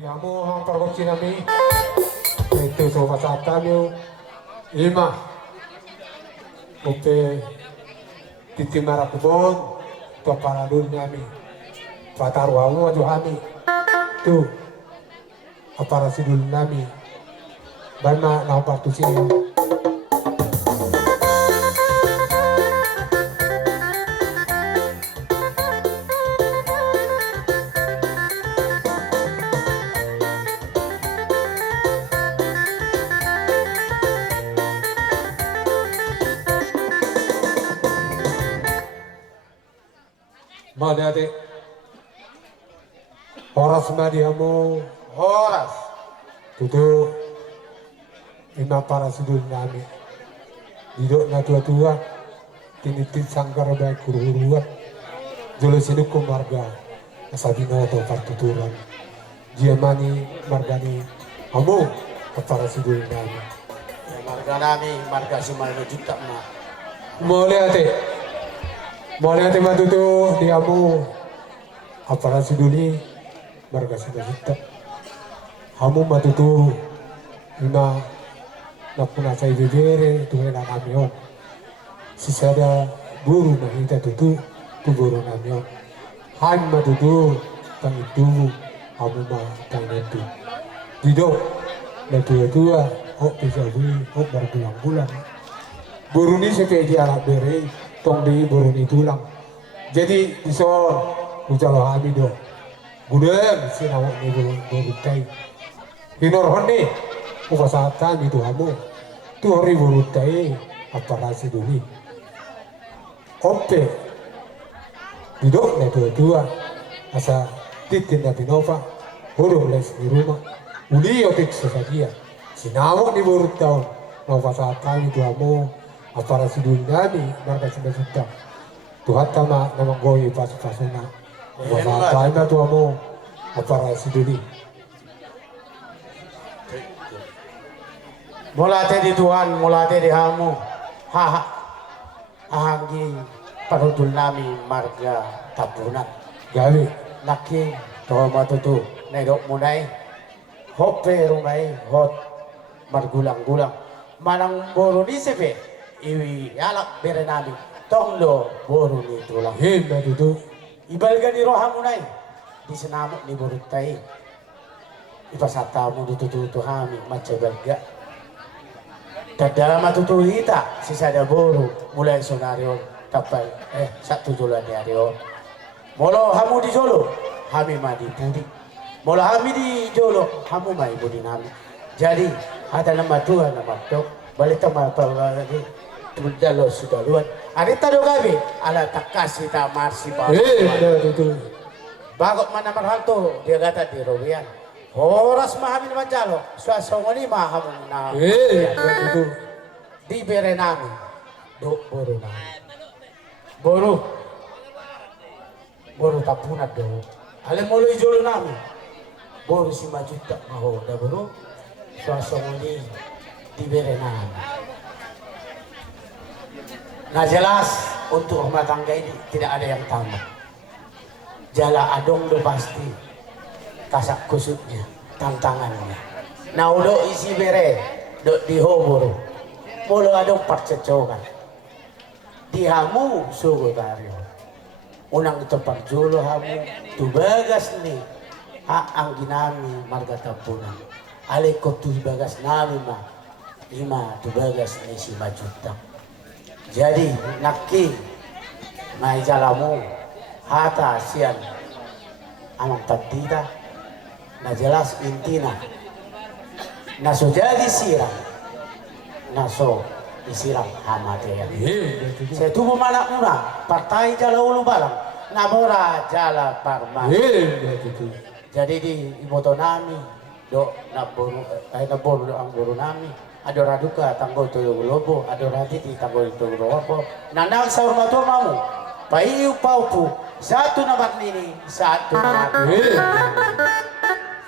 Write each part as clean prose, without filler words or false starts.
Diamo ang produksi nami. Ito so kasata niyo. Ima. Ope titimara kubon. To para dun nami. Pataruamu ajo kami. Tu. Apara sidul nami. Bana na partu sini. Mana ade horas madiamu horas tutu ina para sidul nami didok na tua-tua tinitit sangkar baik kururuat jolo sinuku marga asabino to partuturan jiamani margani amu para sidul nami marga nami marga sumalno juta ma Boleh ate matutu diamu apara siduli marga sida hitta hamu matutu ina napuna sai bebere tu na namion sisada buru na hita tutu tu buru namion han matutu tang itu hamu ma tang itu dido na tua hok pisawi hok berbulan-bulan buru ni sepedi anak bere tong di buruni tulang jadi isor ujalo hamido gudem sinawak ni burutai hinor honi upasatan itu hamu tu hari burutai apa rasi duli ope didok na tua asa titin na pinova huruf les di rumah uli otik sesadia sinawak ni burutau nova satan itu hamu apara sidul nami marga sida sida tuhat tama namang goyi pasu-pasuna wasa taina tuamo apara siduli mulate di Tuhan mulate di hamu haha ahanggi panutul nami marga tabunan gawi laki toh matutu nedok munai hope rumai hot margulang-gulang manang boro ni sepe iwi alak bere nami tonglo boru ni tulang himba tutu ibalga ni rohamunay di senamuk ni borutai ipasata mo tututu hami macabalga dadala matutu hita sisada boru mulai sonario tapal satu julan di ario molo hamu di jolo hami ma di pudi molo hami di jolo hamu ma ibu di nami jadi ada nama Tuhan nama tok balik sama apa lagi Tundalo sudah luar. Ada tado gabi ala takasi ta marsi ba. tutu Bagot mana marhanto dia kata di Robian. Horas mahamin manjalo. Suasana mahamun na. tutu Di berenami. Do boru na. Boru. Boru tapunat do. Ale molo ijolo nami. Boru si majuta maho da boru. Suasana di berenami. Nah jelas untuk rumah tangga ini tidak ada yang tambah. Jala adong do pasti kasak kusutnya tantangannya. Nah udah isi bere do dihoboro. Molo adong percecokan. Dihamu sugo tario. Unang itu parjulo hamu tu bagas nih. Ang ginami marga tapunan. Aleko tu bagas nami mah. Ima tu bagas nih si majuta. Jadi naki mai jalamu hata sian amang tadita na jelas intina na so jadi siram na so disiram hamate ya saya tubuh malak muna partai jala ulu balang namora jala parma jadi di iboto nami do naboru ang boru nami ada raduka tanggol tuyul lobo ada raditi tanggol tuyul lobo nanang sa urmato mamu paiu paupu satu namat nini satu namat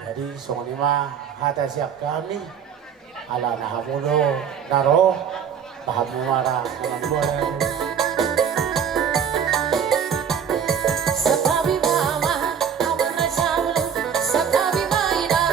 jadi song lima hata siap kami ala nahamulo naro pahamumara mengambil Sakabi mama, awana jawlo, sakabi maina.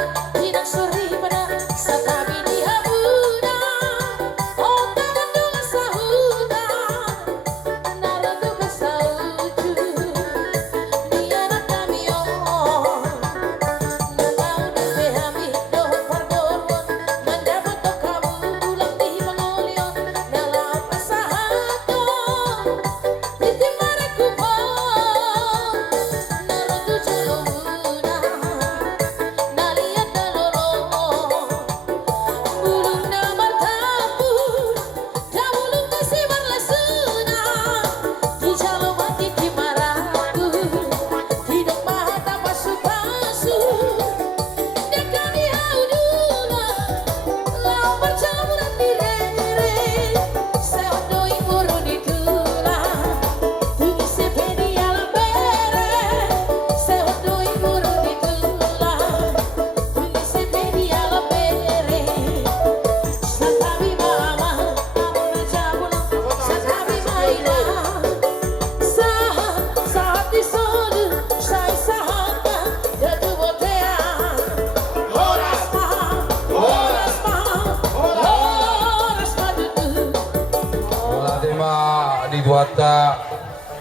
bata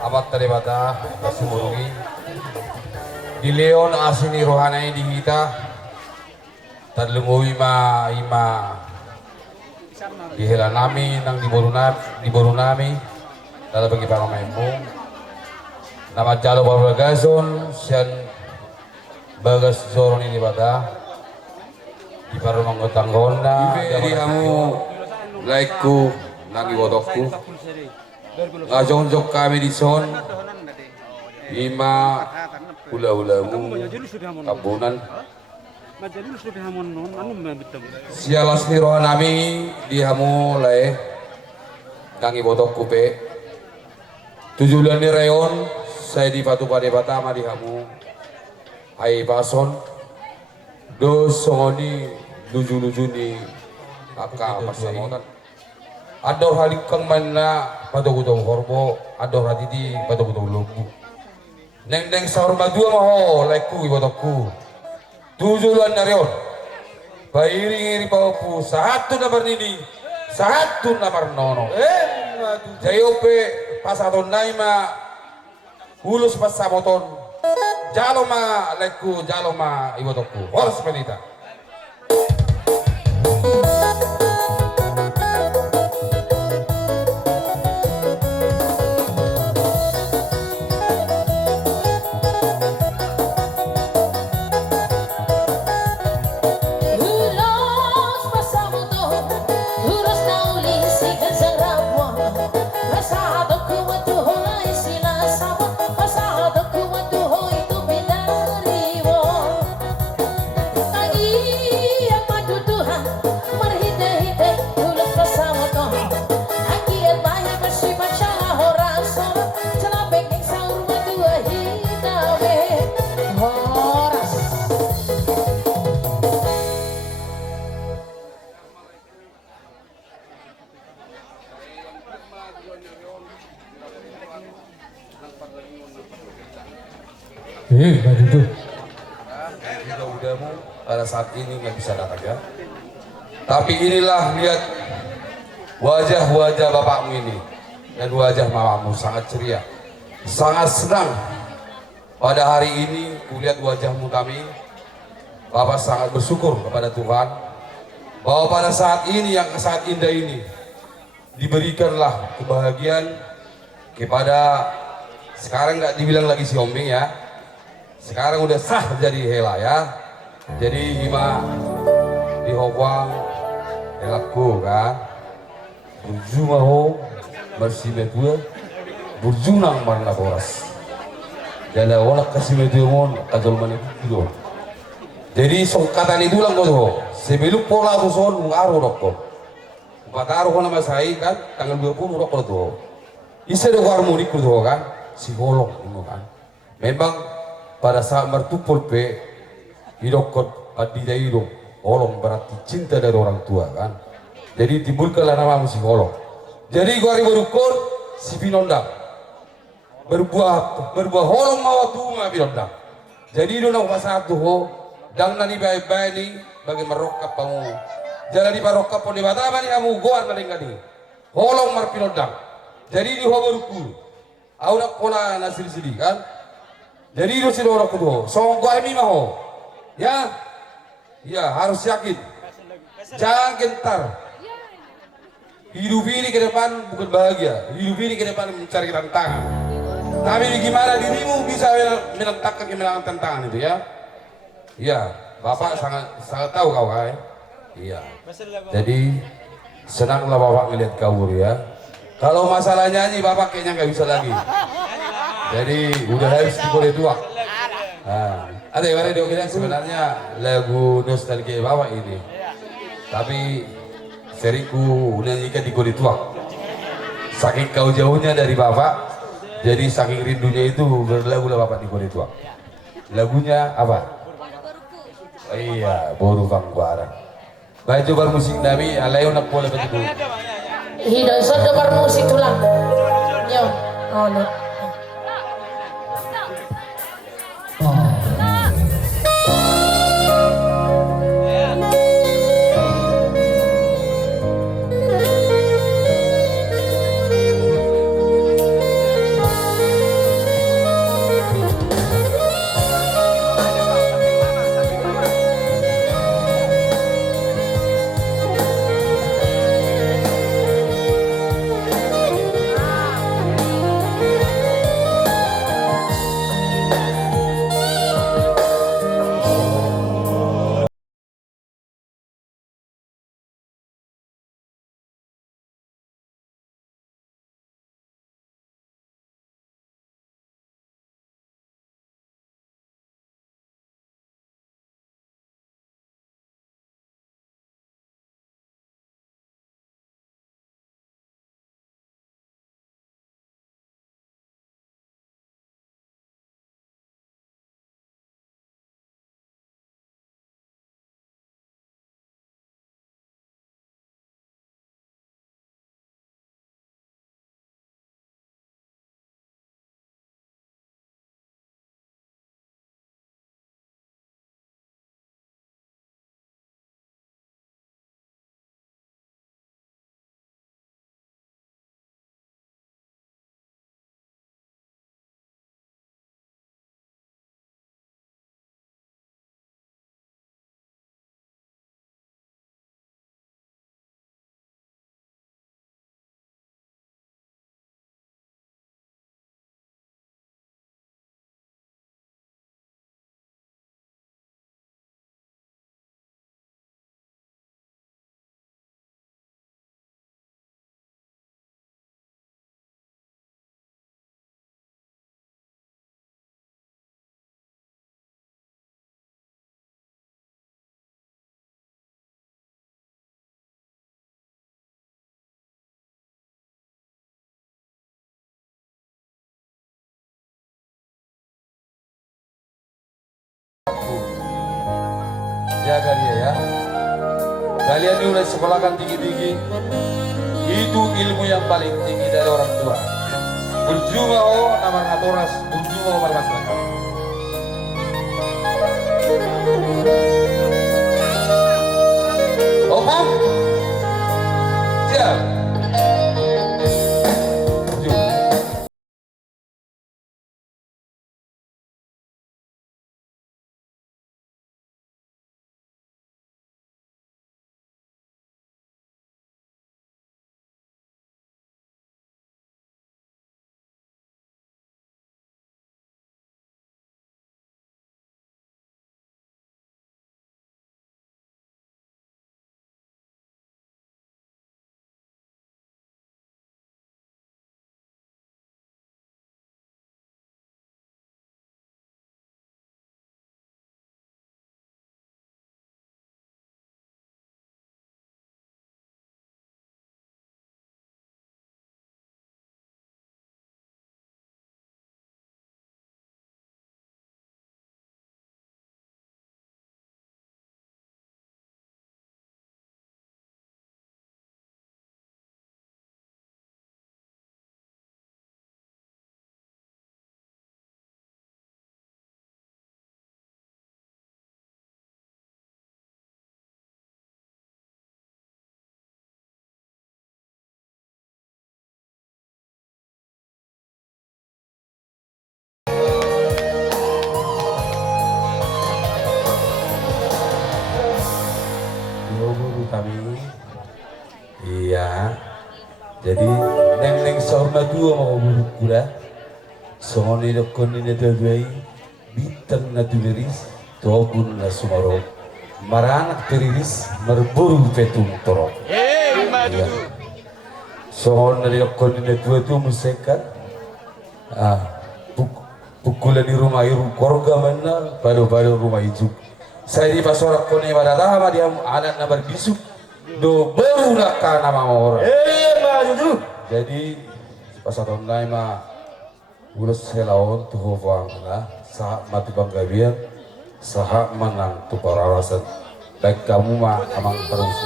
amat tadi bata kasimurungi di leon asini rohanai di kita tadlungu ima di hela nami nang di boru nami dalam bagi para maimung nama jalo babagason sian bagas zoron ini bata di para manggotang honda dari kamu laikku nangi wodokku ngajonjok kami di son ima ulamu kabunan sialas ni rohanami di hamu lae nangi wodokku pe 7 bulan ni reon saya di batu pada batama di hamu hai bason do songoni luju ni aka pasamotan ador halikang manna padogutong korbo ador hadidi padogutong lubu neng sahur madua maho laiku ibotokku 7 bulan narion bairing iri pawapu satu nomor nini satu nomor nono jayope pasaton naima ulus pasamoton jaloma laiku jaloma ibotokku horas penita Badudu. Mudah-mudamu pada saat ini nggak bisa datang ya. Tapi inilah lihat wajah-wajah bapakmu ini dan wajah mamamu sangat ceria, sangat senang. Pada hari ini kulihat wajahmu kami, Bapak sangat bersyukur kepada Tuhan bahwa pada saat ini yang sangat indah ini diberikanlah kebahagiaan kepada sekarang nggak dibilang lagi si Ombing ya. Sekarang udah sah jadi hela ya. Jadi ima di hawang helaku kan. Burjumaho bersih betul. Burjunang marna boras. Jadi wala kasih betul mon kajol mani itu. Jadi songkatan itu lang doh. Sebelum pola tu son mengaruh rokok. Bataruh kau nama saya kan tanggal 20 rokok tuh. Isa de harmoni tuh kan. Psikolog itu kan. Memang pada saat mertupul pe hidokot adidai hidok olong berarti cinta dari orang tua kan. Jadi timbulkanlah nama psikolog. Jadi gua berukun si pinondang berbuah holong mawa tunga pinondang. Jadi itu nak pasal tu ho dang nani baik-baik ni bagi merokap kamu. Jadi di barokap pun di batama ni kamu goar nani kali. Holong mar pinondang. Jadi di ho berukun. Au nak pola nasir sidi kan. Jadi itu si orang kedua, songgoh ini mau, ya, ya harus yakin, jangan gentar. Hidup ini ke depan bukan bahagia, hidup ini ke depan mencari tantangan. Tapi bagaimana dirimu bisa menentangkan tantangan itu ya? Ya, Bapak sangat tahu kau kan? Iya. Jadi senanglah Bapak melihat kau ya. Kalau masalah nyanyi Bapak kayaknya nggak bisa lagi. Jadi udah habis di boleh tua. Nah, ada yang dia bilang sebenarnya lagu nostalgia Bapak ini. Tapi seriku udah nikah di boleh tua. Saking kau jauhnya dari Bapak, jadi saking rindunya itu berlagu lah Bapak di boleh tua. Lagunya apa? Oh, iya, Boru Bang Barang. Baik coba musik Nabi, alayo nak boleh betul. Hidup sudah bermusik tulang. Yo, oh no. jaga dia ya. Kalian ini udah sekolahkan tinggi-tinggi. Itu ilmu yang paling tinggi dari orang tua. Berjumlah oh nama ngatoras, berjumlah oh masyarakat. Oke? Siap. Kami iya jadi neng sorma dua mau buruk kuda songoni dokon ini terjadi bintang naturis tobun la sumaro maranak teriris merburu petung torok iya. Songon dari dokon ini dua itu musekat pukulan di rumah iru korga mana baru rumah hijau. Saya di pasorak kone pada lama dia anak nabar bisuk do baru nak nama orang. Jadi pas tahun lain mah urus selawan tuh fang lah sah mati bangga biar sah menang tuh para alasan baik kamu mah amang terus.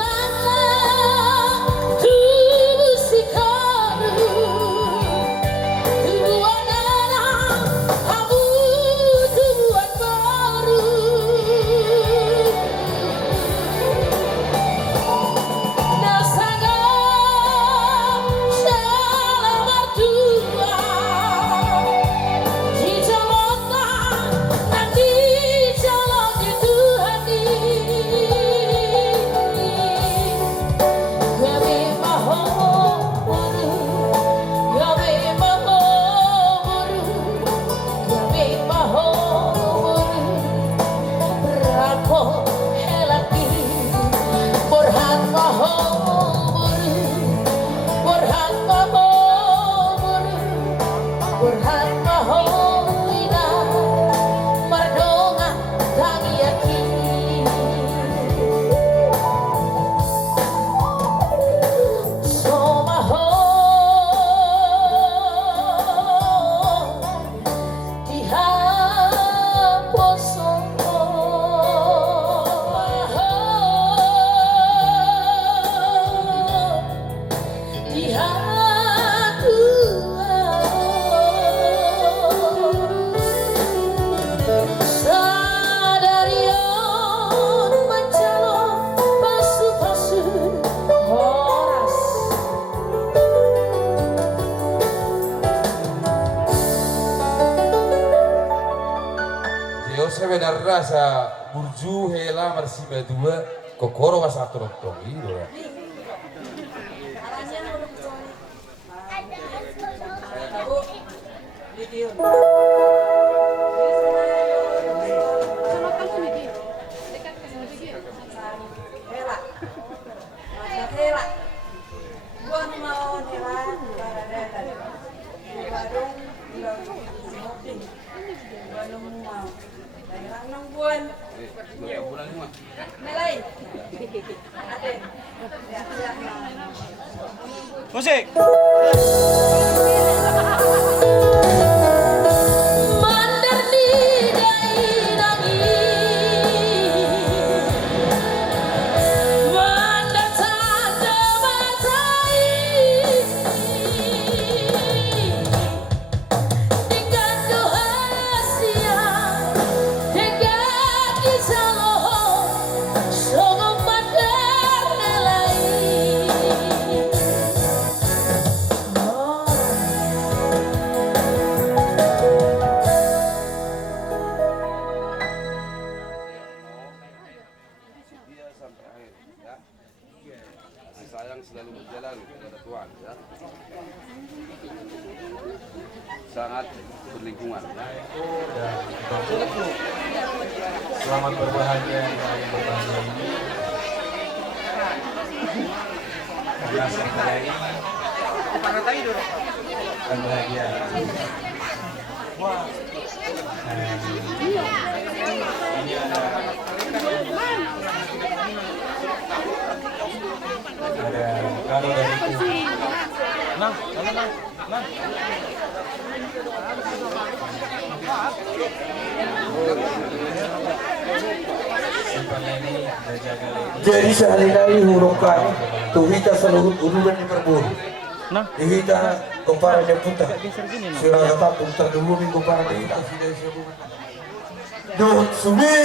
Sebenarnya rasa burju hela marsi dua kokoro was atur tong itu ya. Musik. Mandar di dai nangis sampai akhir ya. Kasih sayang selalu berjalan kepada Tuhan ya. Sangat berlingkungan ya. Selamat berbahagia yang berbahagia ini. Karena saya ini akan bahagia. Ini ada kado dariku. Simpanlah ini dan jaga lagi. Jadi sehari-hari hurukan tuhita seluruh urunan di perburu. Dihita kumpara dia putar. Sila tetap putar dulu nih kumpara dia. Dohut sule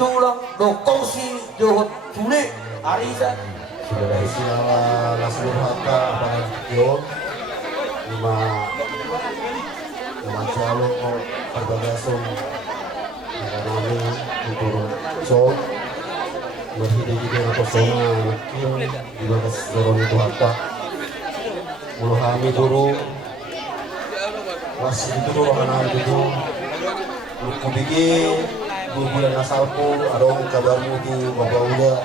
tulang do kongsi dohut sule arisan. Sudah dari siapa langsung haka pada John lima calon mau perbagasan kami untuk show berhidup di dalam persona kim di bagas dorong itu haka mulu kami dulu masih itu anak itu luku bikin bulan asalku adong kabarmu di bapak udah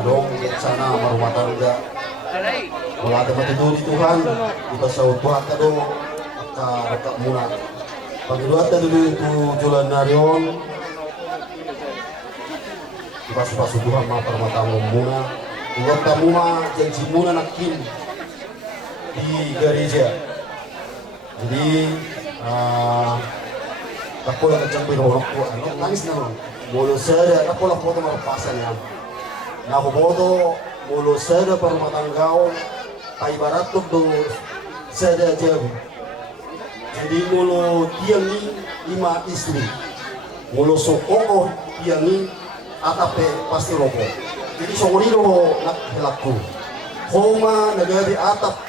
adong sana rumah tangga kalau ada mati di Tuhan kita sahut Tuhan kado kakak muna pagluat dulu itu jualan narion pas Tuhan ma rumah tangga muna buat kamu mah janji muna nakin di gereja jadi aku yang kecang berorok ko nangis naman mulu sada ako lang foto mapapasan niya na ako foto mulu sada para matanggaon ay baratok do sada jawi jadi mulu tiang ni lima istri mulu sokoko tiang ni atape pasti roko jadi songolino nakhilakku homa nagabi atap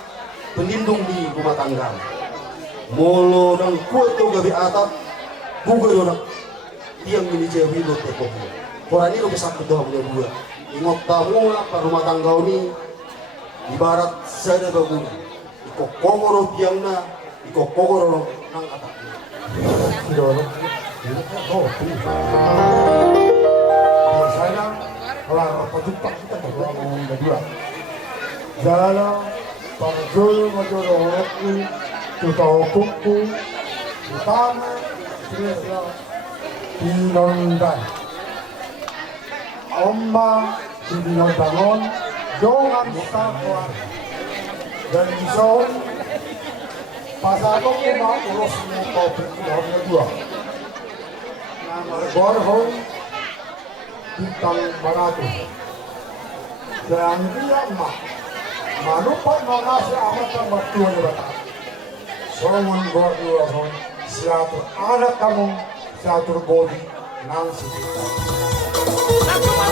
pelindung di rumah tangga mulu nang kuat to gabi atap bukan orang tiang ini jawi lo teko orang ini lo bisa kedua punya dua ingat tamu apa rumah tangga ini ibarat sada bagun iko kogoro tiangna iko kogoro nang atap Dorong. Oh, saya kalau apa jumpa kita berdua ngomong berdua. Jalan panjul majoro aku kita hukumku utama Teresa Pinondan Omba Pinondangon Dongan Sakuan dan Bison Pasado kuma ulos mo ko pinagawin dua na marborhong Bintang Barato dan dia manupat mga si amat ang matuwa ni bata Solomon Bordo hong siatur anak kamong siatur body ng sikita. Terima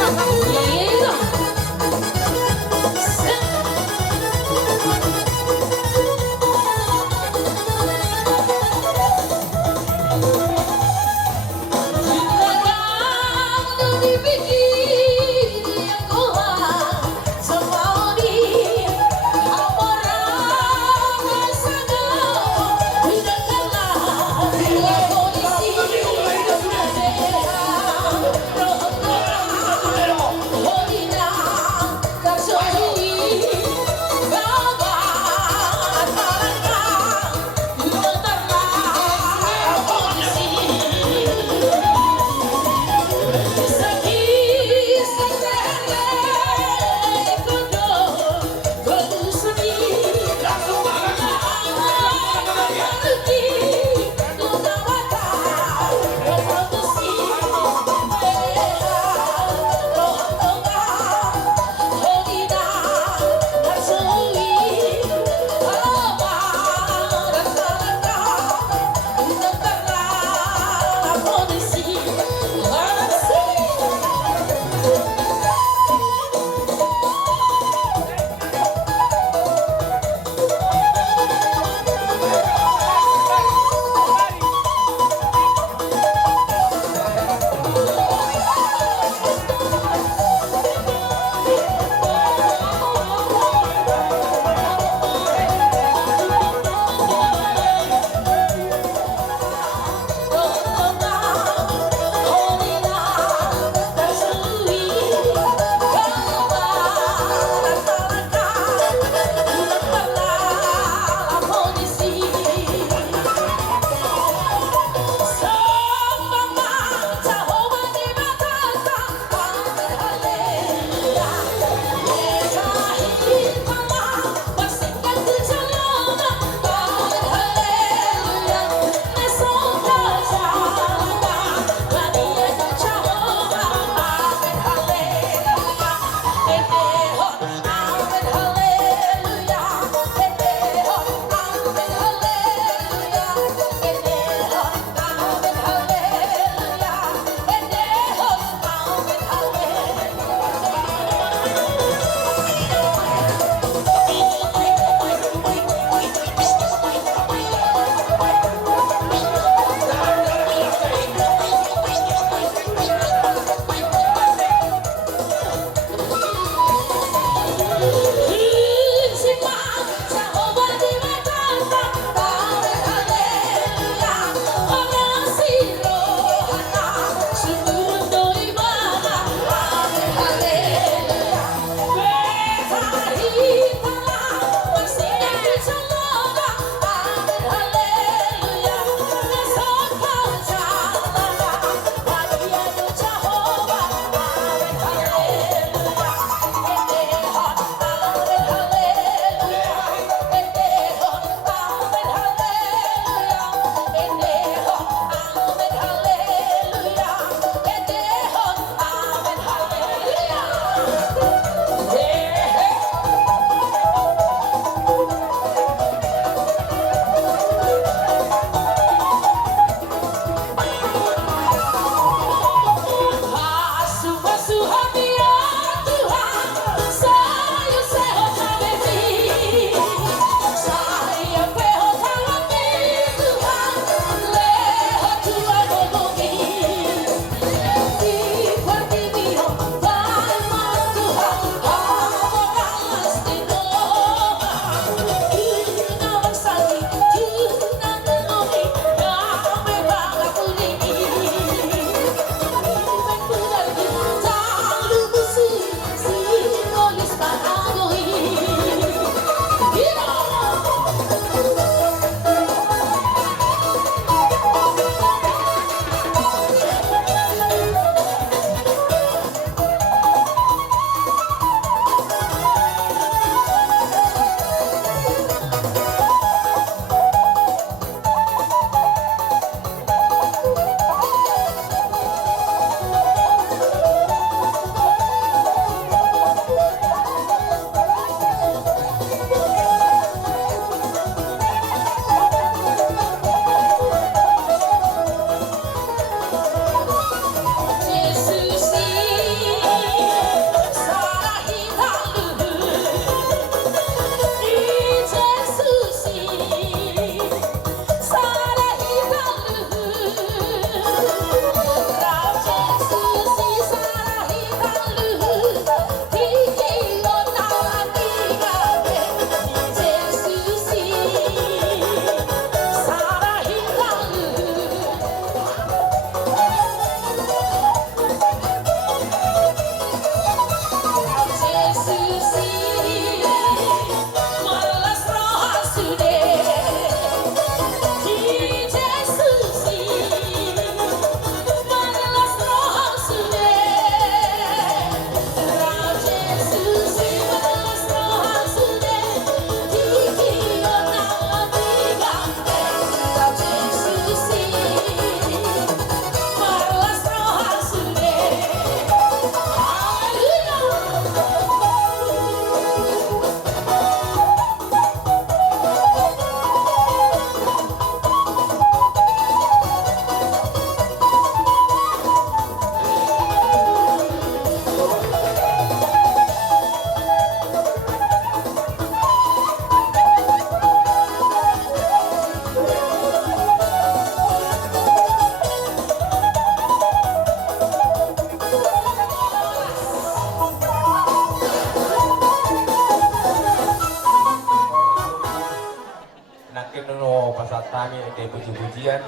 kami ada puji-pujian.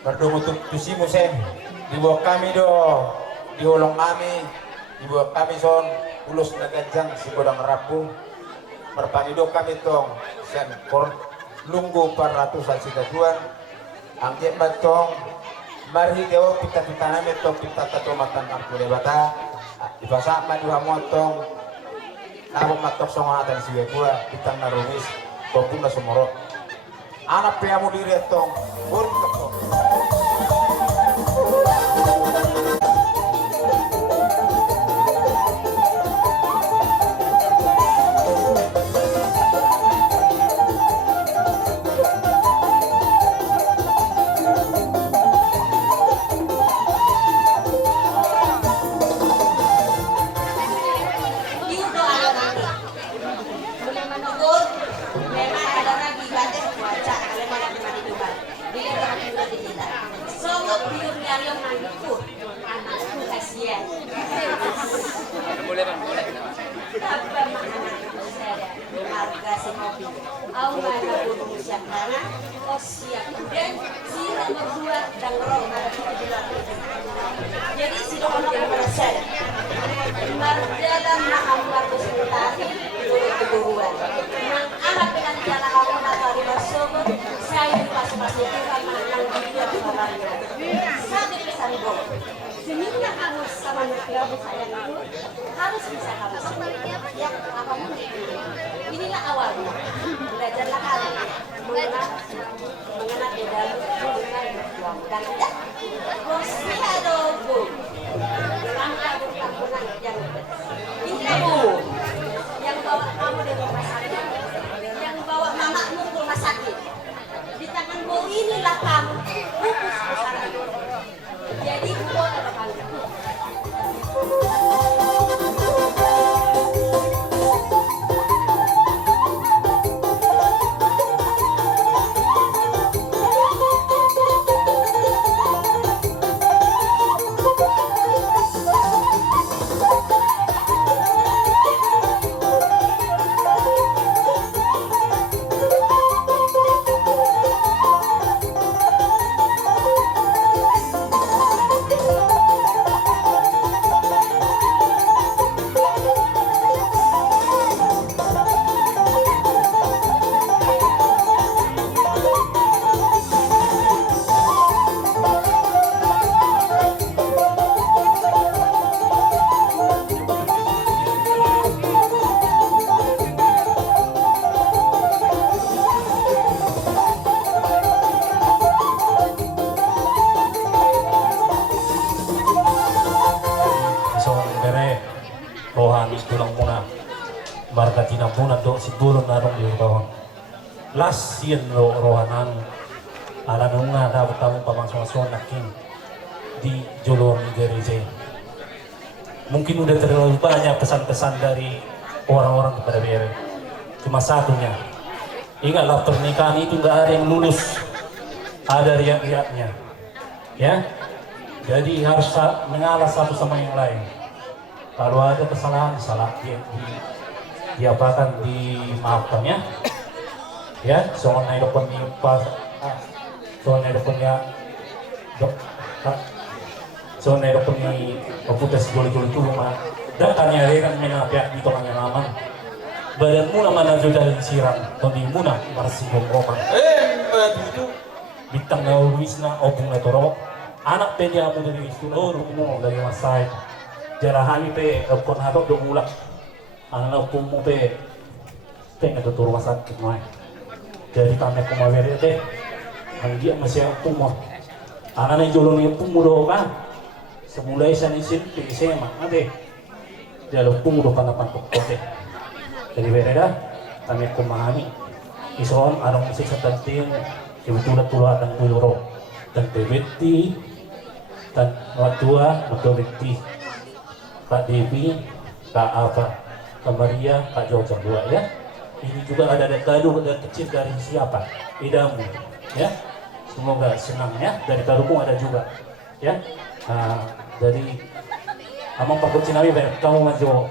Berdoa untuk tusimu sen. Dibawa kami do, diholong kami, dibawa kami son ulus nagajang si bodang rapu. Berpanido kami tong sen kor lunggu 400 sita tuan. Angge batong mari dewa pita nami tong pita tato matan arku debata. Ibasa maduha motong. Nabong matok songa atan siwe gua pitang narumis kopung na sumorot. Anak piamu diri tong buruk tong. Jadi si dokter yang merasa marjalan nak ambar kesultani turut keguruan nang anak dengan jalan aku natari bersobat saya pas itu kan menang dia kabarnya saat pesan go senyumnya kamu sama mereka saya itu harus bisa kamu ya apapun inilah awalnya belajarlah kalian mengenal di dalam berjuang dan tidak Rosiadogo kampungan yang ibu yang bawa kamu dari rumah sakit yang bawa mamamu ke rumah sakit di tanganmu inilah kamu lupus besar jadi ibu ada bangga. Markatina puna do siguro narong di bawah las sien rohanan ala nunga dapat tamu pamangsuan nakin di jolong gereja. Mungkin udah terlalu banyak pesan-pesan dari orang-orang kepada Bere. Cuma satunya, ingatlah pernikahan itu nggak ada yang lulus, ada riak-riaknya, ya. Jadi harus mengalah satu sama yang lain. Kalau ada kesalahan, salah diapakan dimaafkan ya soalnya ada penimpas soalnya ada punya soalnya ada punya putus joli-joli itu rumah dan tanya dia kan menapiak di tengahnya lama badan muna mana sudah disiram tapi muna masih roman Itu bintang wisna obung natoro anak pendiamu dari istulur umum dari masai jarahami pe kon hatok do mulak anak pumu pe pengen tutur rumah sakit mai jadi kami kumawere teh dia masih pumu anak jolong yang pumu do kan semulai sanisin pe SMA ade jalur pumu do kana pantok kote jadi bereda kami kumahani ison arong musik setenting kebetulan tulah dan puyoro dan bebeti dan watua atau beti Kak Devi Kak Ava Kak Maria, Kak Jogja dua ya. Ini juga ada kado dan kecil dari siapa? Idamu, ya. Semoga senang ya. Dari kadumu ada juga, ya. Nah, dari amang Pak Cinawi kamu maju.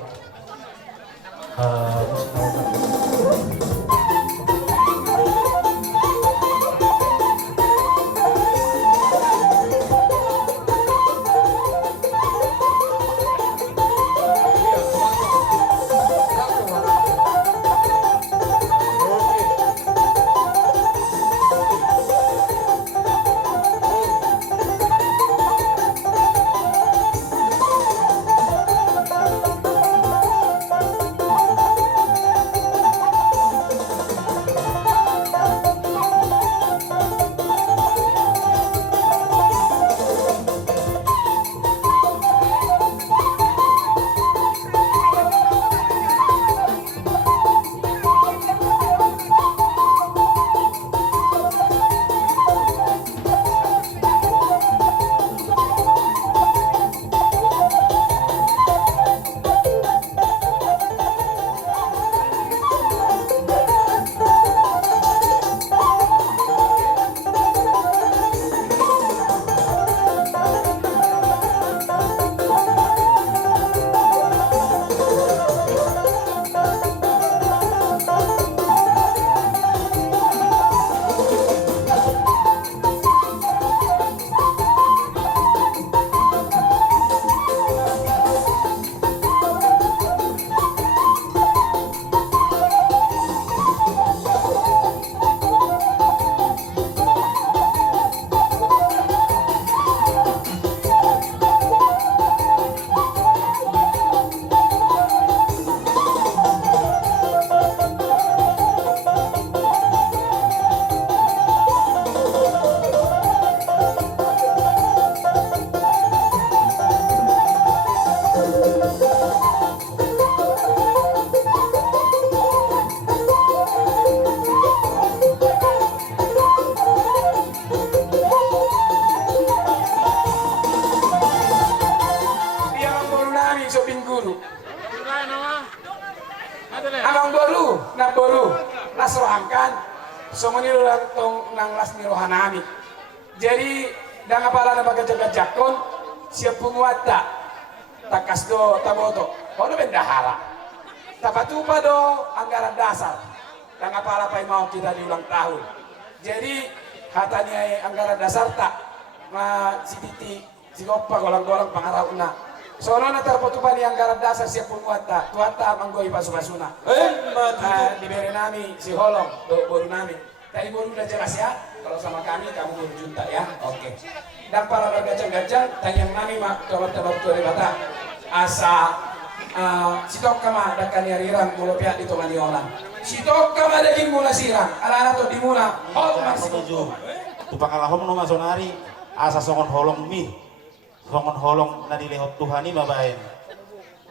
sobing guru. Amang boru, na boru, nasrohangkan, somoni ulang tong nang las nirohanami. Jadi dang apala na pagkajaga-jakon, siya punguata, takas do taboto, kono bendahala. Tapatupa do anggaran dasar, dang apala pa'y mau kita di ulang tahun. Jadi katanya anggaran dasar tak, si titi, si gopa golang-golang pangarap na. Soalnya na terpatupan di anggaran dasar siya punguata, tuata manggoy pasuna. Diberi nami si holong, boru nami. Tadi boru udah jelas ya, kalau sama kami kamu boru junta ya, oke. Dan para bergajang-gajang, tanyang nami mak kabar-kabar tuari bata, asa sitok kama dakan yariran mulo pihak di tomani orang. Sitok kama daging mula sirang, anak-anak tuh dimula, Setuju. Tupakalahom no masonari, asa songon holong mi. Songon holong na dilehot Tuhan ini mabain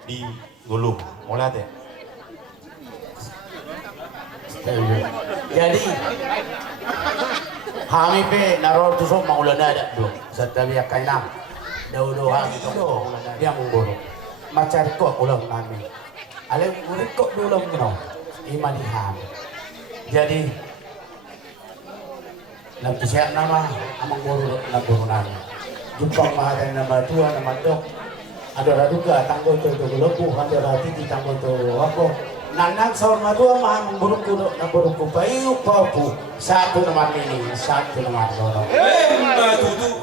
di gulung. Mulai deh. Jadi kami pe naror tu so maulana ada tu. Setabi kainam. Daudo ha gitu dia menggoro. Macari kok ulang kami. Ale murid kok ulang no. Iman diham. Jadi nanti saya nama amang goro na goro nami. Jumpa mahal nama tua nama dok. Ada raduga tanggo tu lepuh ada rati di tanggo tu apa. Nanang saur madua mah buruk kudo na buruk payu papu satu nama ini satu nama dono.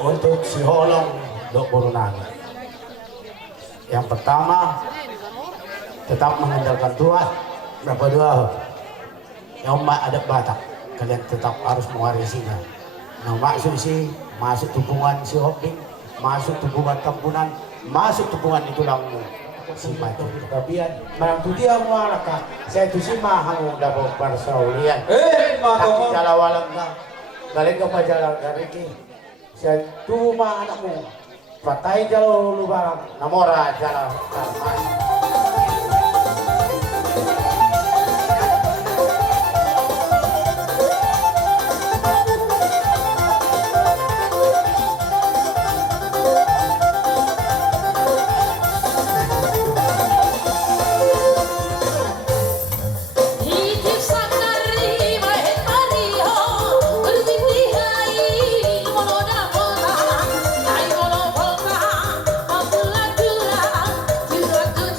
Untuk si holong dok borunan. Yang pertama tetap mengandalkan Tuhan. Berapa dua? Yang mak ada batak kalian tetap harus mewarisinya. Nah maksud si masuk tubuhan si hobbing, masuk tubuhan tampunan, masuk tubuhan itu langmu. Si maju kabian, marang tu dia muara ka. Saya tu si mahang dapat persaulian. Tapi jalawalang na, galing ka pa jalan dari ki. Saya tu mah anakmu, patay jalo lubarang, namora jalan karman. Aku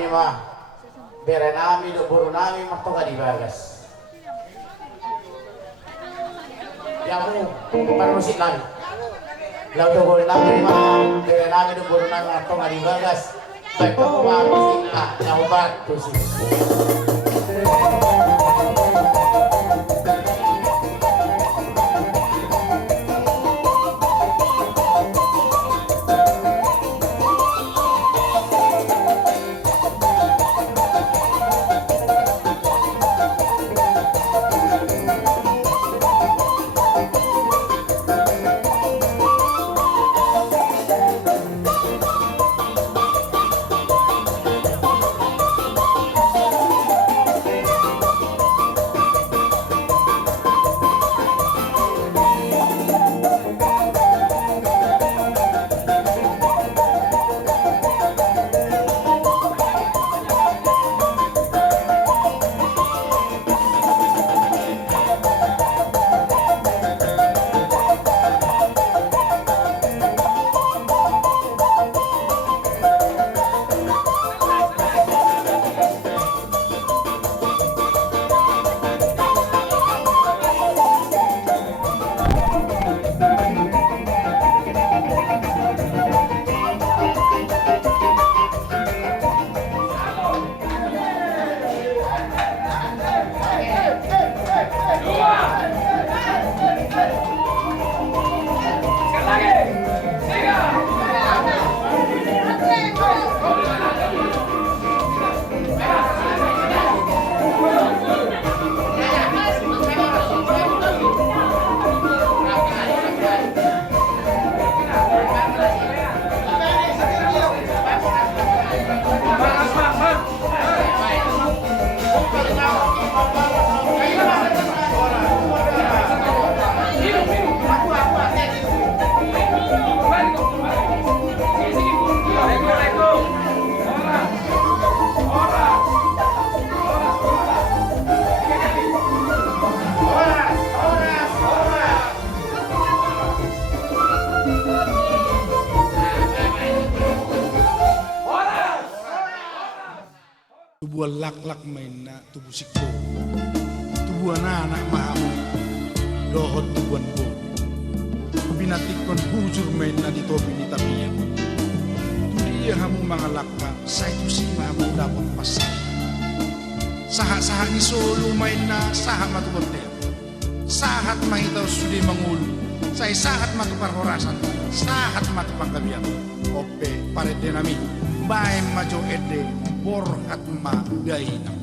nami mah bere nami do buru nami mah toga di bagas. Yamu parmusik nami. Lau do gol nami mah bere nami do buru nami mah toga di bagas. Baik aku mah musik nyaobat tuh. Tubuh lak-lak main na tubuh sikbo. Tubuh anak mahamu dohot tubuhan bo. Binatikon bujur main na di topi ni tabiyan. Tuliya hamu mga lakka sa ito si mahamu dapat pasay. Saha-saha ni solo main na saha matubote. Sahat mahitaw sudi mangulo. Say sahat matuparhorasan. Sahat matupanggabiyan. Ope parede nami. Bae majo ede. Borhat ma gaina.